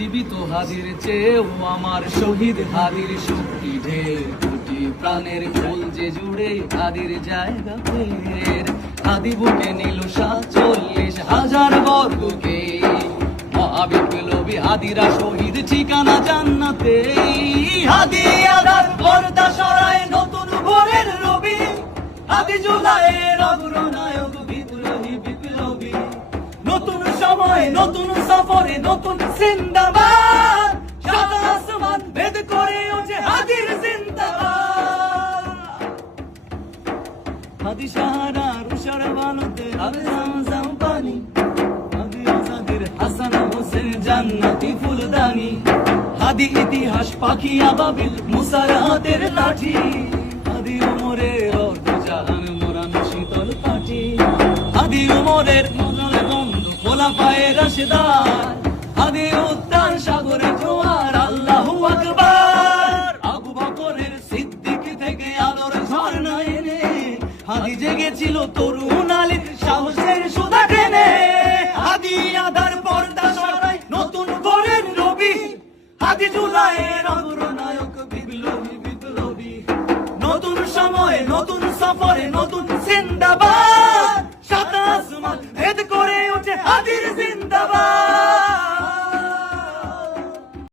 জীবিত হাদির চেয়েও আমার শহীদ হাদির শক্তি ঢের, কোটি প্রাণের ফুল যে জুড়ে হাদির জায়গা ফের। হাদি বুকে নিল 47,000 বর্গকে, মহাবিপ্লবী হাদিরা শহীদ ঠিকানা জান্নাতে। হাদি আদার পর্দা সরায় নতুন ভোরের রবি, হাদি জুলাইয়ের অগ্রনায়ক বিপ্লবী বিপ্লবী। নতুন সময় নতুন সফরে নতুন জিন্দাবাদ, সাত আসমান ভেদ করে ওঠে হাদির জিন্দাবাদ। হাদি সাহারার উষার বালুতে আর জামজাম পানি, হাদি আজাদের হাসান হোসেন জান্নাতি ফুলদানি। হাদি ইতিহাস পাখি আবাবিল মুসার হাতের লাঠি, হাদি ওমরের অর্ধজাহান মোরানো শীতল পাটি। হাদি ওমরের মজল বন্ধ খোলা পায়ে রাশেদার, হাদি উদ্যান সাগরে জোয়ার আল্লাহু আকবার। আবু বকরের সিদ্দিক থেকে আলোর ঝর্ণা এনে, হাদি জেগেছিল তরুণ আলীর সাহসের সুধা টেনে। হাদি আধার পর্দা সরাই নতুন ভোরের রবি, হাদি জুলাইয়ের অগ্রনায়ক বিপ্লবী বিপ্লবী। নতুন সময় নতুন সফরে নতুন জিন্দাবাদ, সাত আসমান ভেদ করে ওঠে হাদির জিন্দাবাদ।